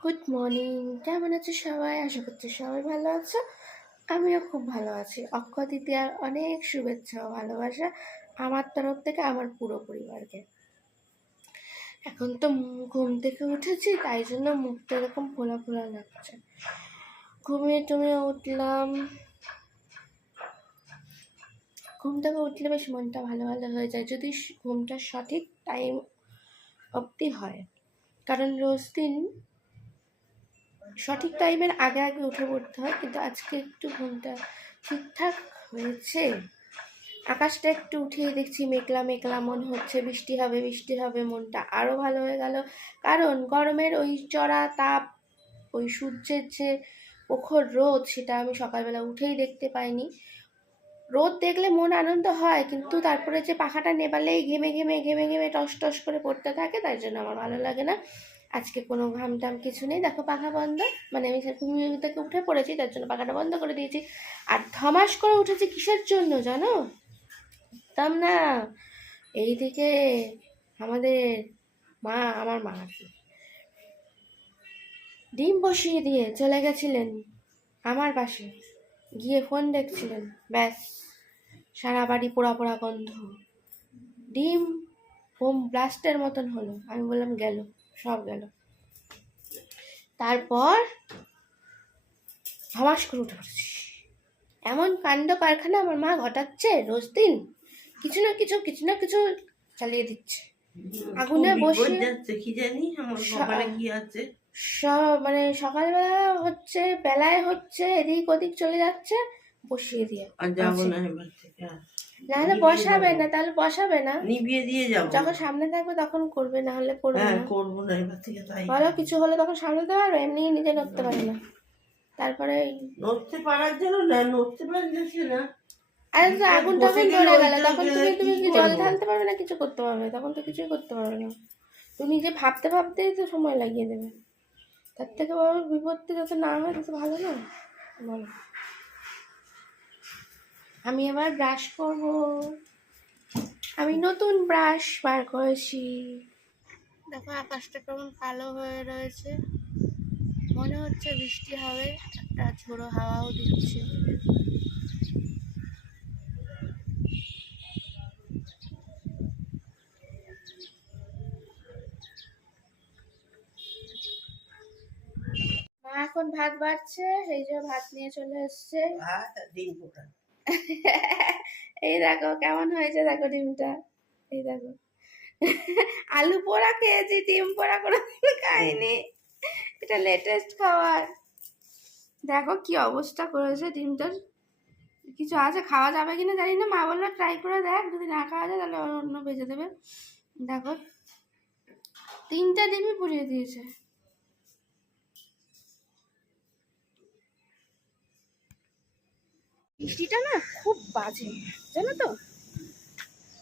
Good morning কেমন আছো সবাই? আশা করছি সবাই ভালো আছো। আমিও খুব ভালো আছি। অক্ষয় তৃতীয়ার অনেক শুভেচ্ছা ও ভালোবাসা আমার তরফ থেকে, আমার পুরো পরিবারকে। এখন তো ঘুম থেকে উঠেছি, তাই জন্য মুখটা এরকম ফোলা ফোলা লাগছে। ঘুমিয়ে টুমিয়ে উঠলাম। ঘুম থেকে উঠলে বেশ মনটা ভালো ভালো হয়ে যায়। যদি ঘুমটা সঠিক টাইম অবধি হয়। কারণ রোজ দিন সঠিক টাইমের আগে আগে উঠে পড়তে হয়, কিন্তু আজকে একটু ঘুমটা ঠিকঠাক হয়েছে। আকাশটা একটু উঠিয়ে দেখছি, মেঘলা মেঘলা, মন হচ্ছে বৃষ্টি হবে বৃষ্টি হবে, মনটা আরও ভালো হয়ে গেল। কারণ গরমের ওই চড়া তাপ, ওই সূর্যের যে প্রখর রোদ, সেটা আমি সকালবেলা উঠেই দেখতে পাইনি। রোদ দেখলে মন আনন্দ হয়, কিন্তু তারপরে যে পাখাটা নেবালেই ঘেমে ঘেমে ঘেমে ঘেমে টস টস করে পড়তে থাকে, তাই জন্য আমার ভালো লাগে না। আজকে কোনো ঘাম টাম কিছু নেই। দেখো পাখা বন্ধ। মানে আমি ঘুম থেকে উঠে পড়েছি, তার জন্য পাখাটা বন্ধ করে দিয়েছি। আর ধমাস করে উঠেছি কিসের জন্য জানো? তাম না। এইদিকে আমাদের মা, আমার মা ডিম বসিয়ে দিয়ে চলে গেছিলেন আমার পাশে। গিয়ে ফোন দেখছিলেন। ব্যাস, সারা বাড়ি পোড়া পোড়া গন্ধ। ডিম বোম ব্লাস্টের মতন হলো। আমি বললাম, গেল। সব গেল। তারপর ধমাস করে উঠে পড়েছি এমন কাণ্ড কারখানা আমার মা ঘটাচ্ছে রোজ দিন। কিছু না কিছু কিছু না কিছু চালিয়ে দিচ্ছে। আগুনে বসে- কি জানি আমার কি আছে। সব মানে সকালবেলা হচ্ছে বেলায় হচ্ছে এদিক ওদিক চলে যাচ্ছে বসিয়ে দিয়ে আর যাব। না এবার থেকে আর। নাহলে বসাবে না তাহলে বসাবে না। নিভিয়ে দিয়ে যাব। যখন সামনে থাকবে তখন করবে না হলে করবে হ্যাঁ না। করব না এবার থেকে তাই। বলো কিছু হলে তখন সামলাতে পারবে এমনি নিজে নড়তে পারে না। তারপরে নড়তে পারার জন্য না নড়তে পারছে না। আরে তো ধরে গেল তখন তুমি তুমি কি কি জল ঢালতে পারবে না কিছু করতে পারবে না, তখন তো কিছুই করতে পারবে না। তুমি নিজে ভাবতে ভাবতেই তো সময় লাগিয়ে দেবে। তার থেকে বড় বিপদটা যাতে না হয় তত ভালো না। বলো। আমি আবার ব্রাশ করব। আমি নতুন ব্রাশ বার করেছি। দেখো আকাশটা কেমন কালো হয়ে রয়েছে। মনে হচ্ছে বৃষ্টি হবে একটা ঝোড়ো হাওয়াও দিচ্ছে। মা এখন ভাত বাড়ছে এই যে ভাত নিয়ে চলে এসছে। ভাত আর ডিম পোড়া। এই দেখো, কেমন হয়েছে দেখো ডিমটা? এই দেখো। আলু পোড়া খেয়েছি, ডিম পোড়া করে খাইনি। এটা লেটেস্ট খাবার। দেখো কি অবস্থা করেছে ডিমটার। কিছু আছে, খাওয়া যাবে কিনা জানি না। মা বলল ট্রাই করে দেখ, যদি না খাওয়া যায় তাহলে অন্য ভেজে দেবে। দেখো, তিনটা ডিমই পুড়িয়ে দিয়েছে। বৃষ্টিটা না খুব বাজে, জানো তো?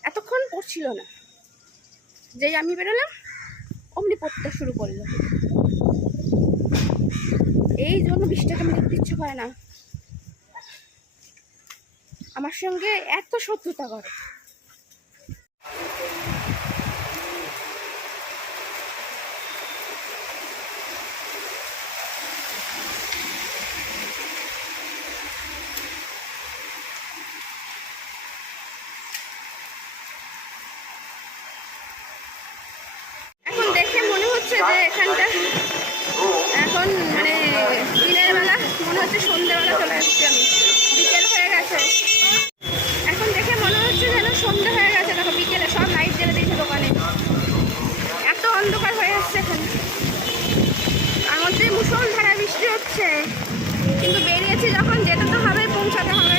এতক্ষণ পড়ছিল না। যেই আমি বেরোলাম, অমনি পড়তে শুরু করল। এই জন্য বৃষ্টিটা আমি দেখতে ইচ্ছে করে না। আমার সঙ্গে এত শত্রুতা করে এখন দেখে মনে হচ্ছে যে এখানটা এখন মানে দিনের বেলা, মনে হচ্ছে সন্ধ্যেবেলা চলে আসছি আমি। বিকেল হয়ে গেছে। এখন দেখে মনে হচ্ছে যেন সন্ধ্যে হয়ে গেছে। দেখো, বিকেলে সব লাইট জ্বেলে দিয়েছে দোকানে। এত অন্ধকার হয়ে আসছে এখানে। মধ্যে মুসলধারা বৃষ্টি হচ্ছে। কিন্তু বেরিয়েছি যখন, যেতে তো হবে, পৌঁছাতে হবে।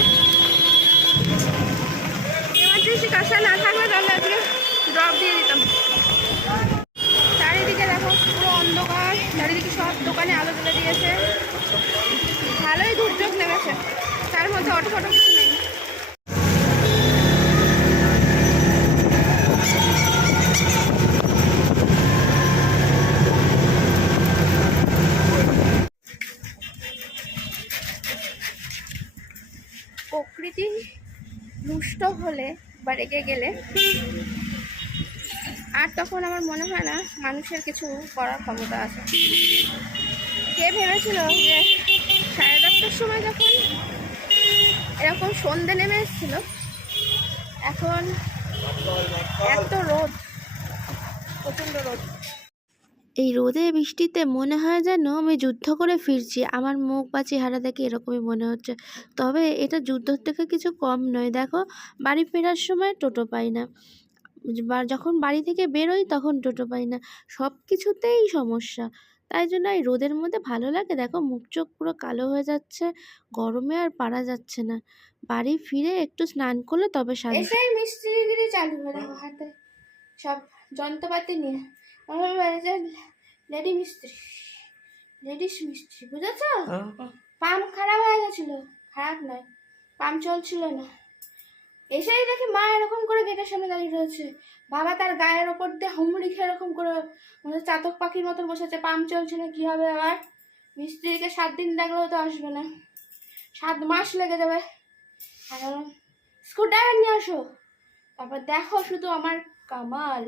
এমার্জেন্সি কাজটা না থাকলে তাহলে আজকে ড্রপ দিয়ে দিতাম চারিদিকে দেখো পুরো অন্ধকার চারিদিকে সব দোকানে আলো জ্বলে দিয়েছে। ভালোই দুর্যোগ নেমেছে। তার মধ্যে অটো ফটো কিছু নেই। প্রকৃতি রুষ্ট হলে বা রেগে গেলে আর তখন আমার মনে হয় না মানুষের কিছু করার ক্ষমতা আছে। কে ভেবেছিল যে সাড়ে দশটার সময় যখন এরকম সন্ধে নেমে এসেছিল, এখন এত রোদ, প্রচণ্ড রোদ। এই রোদে বৃষ্টিতে মনে হয় যেন আমি যুদ্ধ করে ফিরছি। আমার মুখ বা চেহারা দেখে এরকমই মনে হচ্ছে। তবে এটা যুদ্ধ থেকে কিছু কম নয়। দেখো, বাড়ি ফেরার সময় টোটো পাই না। যখন বাড়ি থেকে বেরোই তখন টোটো পাই না। সব কিছুতেই সমস্যা। তাই জন্য এই রোদের মধ্যে ভালো লাগে। দেখো মুখ চোখ পুরো কালো হয়ে যাচ্ছে গরমে আর পারা যাচ্ছে না। বাড়ি ফিরে একটু স্নান করলে তবে শান্তি এসেই মিস্ত্রিগিরি চালু হয়ে দেখো হাতে। সব যন্ত্রপাতি নিয়ে। আমার বাড়িতে লেডি মিস্ত্রি। লেডিস মিস্ত্রি বুঝেছ? পাম্প খারাপ হয়ে গেছিল। খারাপ নয় পাম্প চলছিল না। এসেই দেখি মা এরকম করে গেটের সামনে দাঁড়িয়ে রয়েছে। বাবা তার গায়ের ওপর দিয়ে হুমড়ি খেয়ে এরকম করে মানে চাতক পাখির মতন বসেছে। পাম্প চলছে না, কী হবে আবার? মিস্ত্রিকে সাত দিন দেখলেও তো আসবে না। সাত মাস লেগে যাবে। স্ক্রুড্রাইভার নিয়ে আসো। তারপর দেখো শুধু আমার কামাল।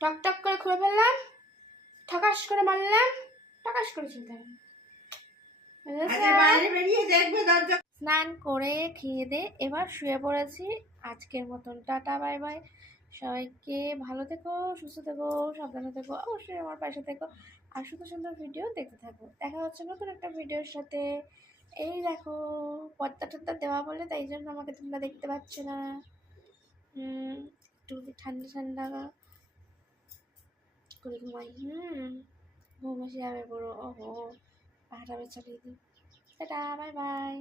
টক টক করে খুলে ফেললাম, ঠকাস করে মারলাম টকাস করে চলতে স্নান করে খেয়ে দে, এবার শুয়ে পড়েছি। আজকের মতন, টাটা, বাই বাই। সবাইকে ভালো থেকো, সুস্থ থেকো, সাবধানে থেকো, অবশ্যই আমার পাশে থেকো। আর সুন্দর সুন্দর ভিডিও দেখতে থাকো। দেখা হচ্ছে নতুন একটা ভিডিওর সাথে। এই দেখো পর্দা টর্দা দেওয়া বলে, তাই জন্য আমাকে তোমরা দেখতে পাচ্ছ না। একটু ঠান্ডা ঠান্ডা। করে ঘুমাই। হুম, ঘুম এসে যাবে পুরো। ওহো, পাহাড়া চালিয়ে দিই। Tata, bye bye.